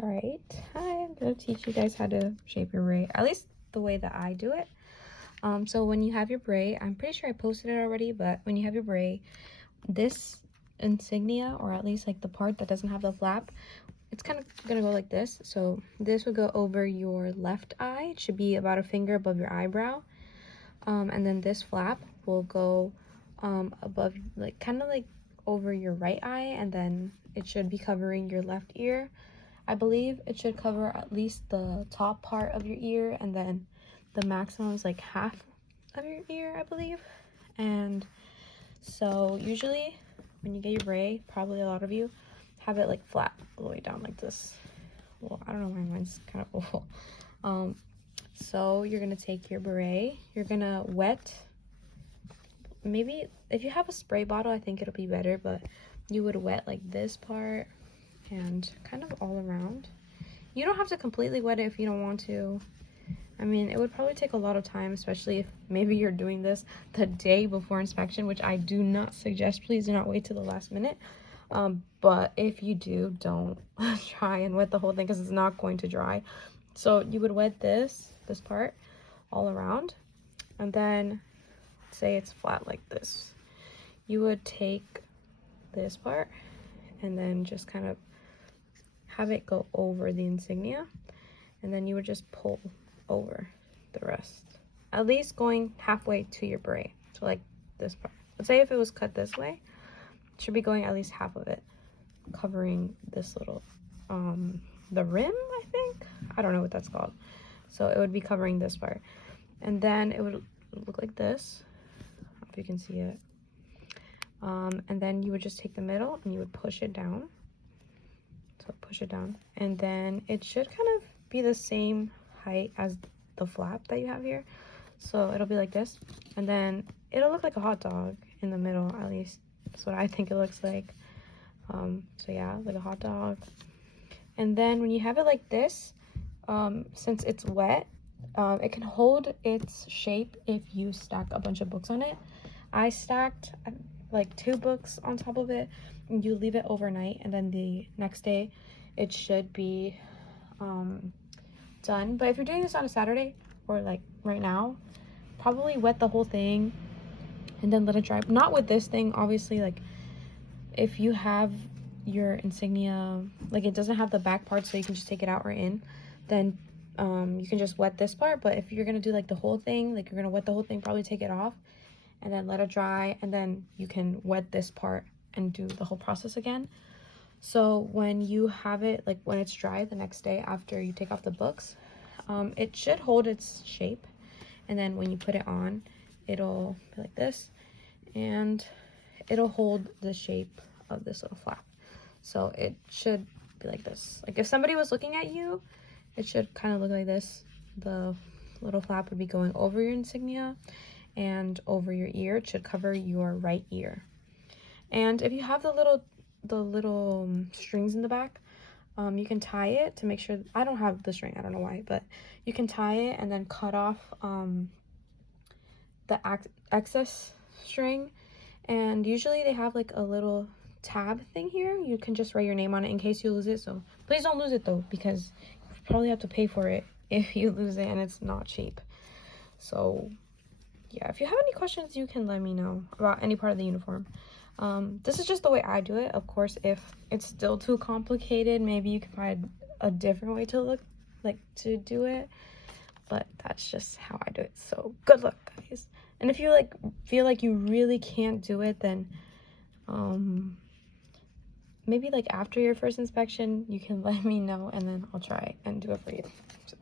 All right, hi, I'm gonna teach you guys how to shape your braid, at least the way that I do it. So when you have your braid, I'm pretty sure I posted it already, but when you have your braid, this insignia, or at least like the part that doesn't have the flap, it's kind of gonna go like this. So this would go over your left eye. It should be about a finger above your eyebrow. And then this flap will go above, like kind of like over your right eye, and then it should be covering your left ear. I believe it should cover at least the top part of your ear, and then the maximum is like half of your ear, I believe. And so usually when you get your braid, probably a lot of you have it like flat all the way down like this. Well, I don't know why mine's kind of oval. So you're gonna take your beret, you're gonna wet, maybe if you have a spray bottle, I think it'll be better, but you would wet like this part and kind of all around. You don't have to completely wet it if you don't want to. I mean, it would probably take a lot of time, especially if maybe you're doing this the day before inspection, which I do not suggest. Please do not wait till the last minute. But if you do, don't try and wet the whole thing because it's not going to dry. So you would wet this part all around, and then say it's flat like this. You would take this part and then just kind of have it go over the insignia, and then you would just pull over the rest, at least going halfway to your braid. So like this part, let's say if it was cut this way, it should be going at least half of it, covering this little the rim, I think, I don't know what that's called. So it would be covering this part, and then it would look like this. I don't know if you can see it. And then you would just take the middle and you would push it down. So push it down, and then it should kind of be the same height as the flap that you have here. So it'll be like this, and then it'll look like a hot dog in the middle, at least that's what I think it looks like. So yeah, like a hot dog. And then when you have it like this, since it's wet, it can hold its shape if you stack a bunch of books on it. I stacked like 2 books on top of it, and you leave it overnight, and then the next day it should be done. But if you're doing this on a Saturday or like right now, probably wet the whole thing and then let it dry. Not with this thing, obviously. Like if you have your insignia, like it doesn't have the back part, so you can just take it out or in, then you can just wet this part. But if you're gonna do like the whole thing, like you're gonna wet the whole thing, probably take it off and then let it dry, and then you can wet this part and do the whole process again. So when you have it, like when it's dry the next day after you take off the books, it should hold its shape, and then when you put it on, it'll be like this, and it'll hold the shape of this little flap. So it should be like this. Like if somebody was looking at you, it should kind of look like this. The little flap would be going over your insignia and over your ear. It should cover your right ear. And if you have the little strings in the back, you can tie it to make sure. I don't have the string, I don't know why, but you can tie it and then cut off the excess string. And usually they have like a little tab thing here. You can just write your name on it in case you lose it. So please don't lose it though, because you probably have to pay for it if you lose it, and it's not cheap. So yeah, if you have any questions, you can let me know about any part of the uniform. This is just the way I do it. Of course, if it's still too complicated, maybe you can find a different way to do it, but that's just how I do it. So good luck, guys. And if you like feel like you really can't do it, then maybe like after your first inspection, you can let me know, and then I'll try and do it for you. So